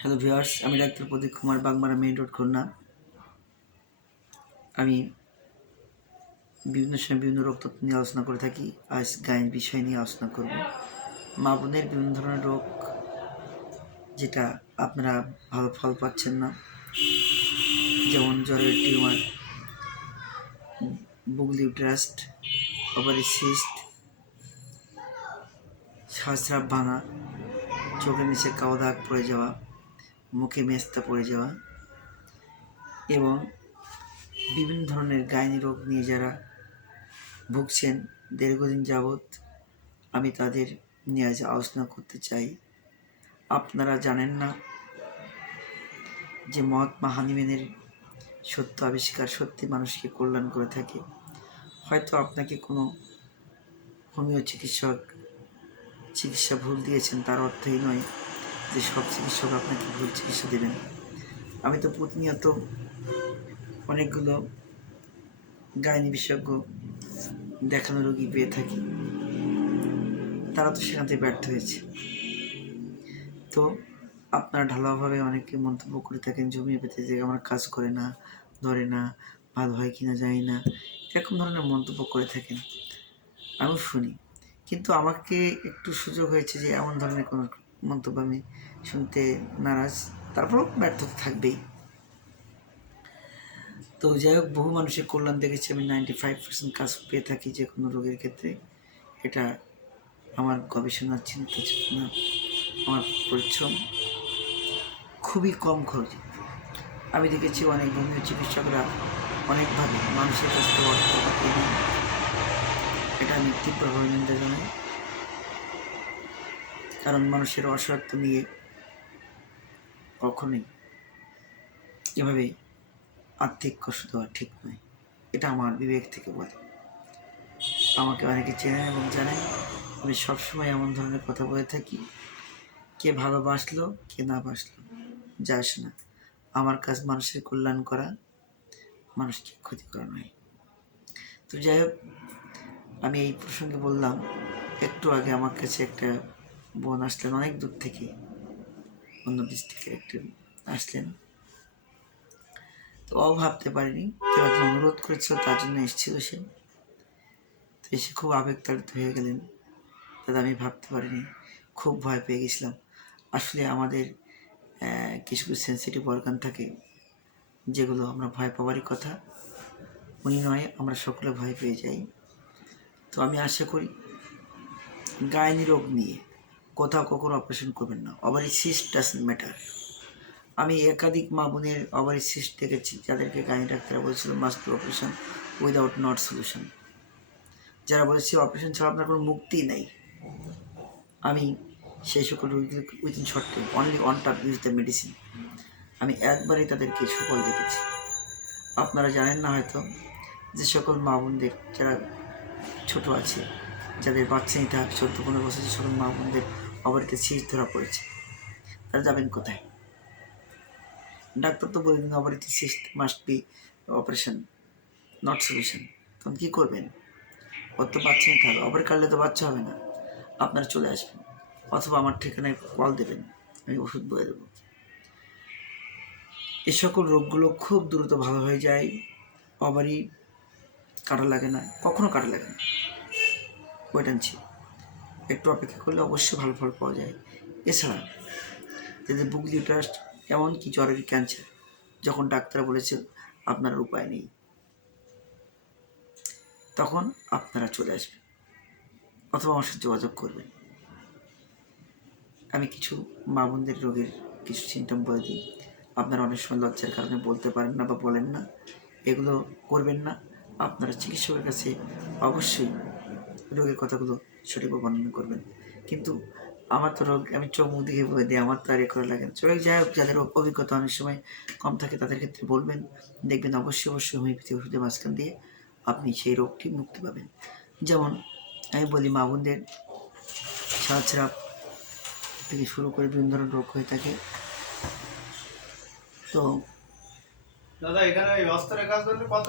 Hello viewers, আমি doctor প্রদীপ Kumar, Bagmara main road, Khulna. আমি বিভিন্ন সময় বিভিন্ন রোগতত্ত্ব নিয়ে আলোচনা করে থাকি। আজ গায়ের বিষয় নিয়ে আলোচনা করব। মা বোনের বিভিন্ন ধরনের রোগ, যেটা আপনারা ভালো ফল পাচ্ছেন না, যেমন জ্বরের টিউমার, বুগলি ট্রাস্ট, ওভারি সিস্ট, সহস্রাব ভাঙা, চোখের নিচে কালো দাগ পড়ে যাওয়া, মুখে মেস্তা পড়ে যাওয়া এবং বিভিন্ন ধরনের গাইনি রোগ নিয়ে যারা ভুগছেন দীর্ঘদিন যাবৎ, আমি তাদের নিয়ে আজ আলোচনা করতে চাই। আপনারা জানেন না যে মহাত্মা হানিম্যানের সত্য আবিষ্কার সত্যি মানুষকে কল্যাণ করে থাকে। হয়তো আপনাকে কোনো হোমিও চিকিৎসক চিকিৎসা ভুল দিয়েছেন, তার অর্থই নয় যে সব চিকিৎসক আপনাকে ভুল চিকিৎসা দেবেন। আমি তো প্রতিনিয়ত অনেকগুলো গাইনি বিশেষজ্ঞ দেখানো রোগী পেয়ে থাকি, তারা তো সেখান থেকে ব্যর্থ হয়েছে। তো আপনারা ঢালাওভাবে অনেকে মন্তব্য করে থাকেন যে হোমিওপ্যাথি যে আমার কাজ করে না, ধরে না, ভালো হয় কিনা জানি না, এরকম ধরনের মন্তব্য করে থাকেন, আমিও শুনি। কিন্তু আমাকে একটু সুযোগ হয়েছে যে এমন ধরনের কোনো মন্তব্য আমি শুনতে নারাজ, তারপরেও ব্যর্থতা থাকবেই। তো যাই হোক, বহু মানুষের কল্যাণ দেখেছি আমি। 95% কাজ পেয়ে থাকি যে কোনো রোগের ক্ষেত্রে। এটা আমার গবেষণার চিন্তা চেতনা, আমার পরিশ্রম, খুবই কম খরচে। আমি দেখেছি অনেক হোমিও চিকিৎসকরা অনেকভাবে মানুষের কাছ থেকে অর্থ পাঠিয়ে দেন। এটা আমি তীব্রভাবে নিন্দা জানাই, কারণ মানুষের অস্বার্থ নিয়ে কখনোই এভাবে আর্থিক কষ্ট দেওয়া ঠিক নয়। এটা আমার বিবেক থেকে বলে। আমাকে অনেকে চেনেন এবং জানেন, আমি সবসময় এমন ধরনের কথা বলে থাকি। কে ভালোবাসলো কে না বাসলো যা আসে না, আমার কাজ মানুষের কল্যাণ করা, মানুষকে ক্ষতি করা নয়। তো যাই হোক, আমি এই প্রসঙ্গে বললাম, একটু আগে আমার কাছে একটা বোন আসলেন অনেক দূর থেকে, অন্য ডিস্ট্রিক্টের একটা আসলেন। তো ভাবতে পারিনি, কেউ একজন অনুরোধ করেছিল, তার জন্য এসেছিল সে। তো এসে খুব আবেগতাড়িত হয়ে গেলেন। দাদা, আমি ভাবতে পারিনি, খুব ভয় পেয়ে গেছিলাম। আসলে আমাদের কিছু কিছু সেন্সিটিভ অর্গান থাকে যেগুলো আমরা ভয় পাওয়ারই কথা, উনি নয়, আমরা সকলে ভয় পেয়ে যাই। তো আমি আশা করি গাইনি রোগ নিয়ে কোথাও কখনো অপারেশন করবেন না। Ovary cyst doesn't matter. আমি একাধিক মা বোনের ওভারি সিস্ট দেখেছি যাদেরকে গাইনি ডাক্তাররা বলেছিল must be operation without not solution, যারা বলেছে অপারেশন ছাড়া আপনার কোনো মুক্তিই নেই। আমি সেই সকল রোগীগুলো within short time only on top use the medicine, আমি একবারেই তাদেরকে সুফল দেখেছি। আপনারা জানেন না হয়তো, যে সকল মা বোনদের যারা ছোটো আছে, যাদের বাচ্চা নিতে হবে 14-15 বছর, যে সকল মা বোনদের ওভারিতে সিস্ট ধরা পড়েছে, তারা যাবেন কোথায়? ডাক্তার তো বলে দিন ওভারিতে cyst must be operation not solution. তখন কী করবেন? ওর তো বাচ্চা নিতে হবে, ওভারি কাটলে তো বাচ্চা হবে না। আপনারা চলে আসবেন, অথবা আমার ঠিকানায় কল দেবেন, আমি ওষুধ বলে দেবো। এ সকল রোগগুলো খুব দ্রুত ভালো হয়ে যায়। ওভারি কাটা লাগে না, কখনো কাটা লাগে না। ওয়েট অ্যান্ড সি, একটু অপেক্ষা করলে অবশ্যই ভালো ফল পাওয়া যায়। এছাড়া যাদের বুগলি ট্রাস্ট, এমনকি জ্বরের ক্যান্সার, যখন ডাক্তার বলেছে আপনার উপায় নেই, তখন আপনারা চলে আসবেন অথবা আমার সাথে যোগাযোগ করবেন। আমি কিছু মা বোনদের রোগের কিছু সিমটম বলে দিই। আপনারা অনেক সময় লজ্জার কারণে বলতে পারেন না বা বলেন না, এগুলো করবেন না। আপনারা চিকিৎসকের কাছে অবশ্যই রোগের কথাগুলো সঠিকভাবে বর্ণনা করবেন। কিন্তু আমার তো রোগ আমি চোখ মুখ দেখে বলে দিই, আমার তো আর এ করা লাগে না। চলে যাই হোক, যাদের অভিজ্ঞতা অনেক সময় কম থাকে তাদের ক্ষেত্রে বলবেন, দেখবেন অবশ্যই হোমিওপ্যাথি ওষুধের মাঝখান দিয়ে আপনি সেই রোগটি মুক্তি পাবেন। যেমন আমি বলি, মা বোনদের সহস্রাব থেকে শুরু করে বিভিন্ন ধরনের রোগ হয়ে থাকে। তো দাদা, এখানে ওই অস্ত্রের কাজ করলে কত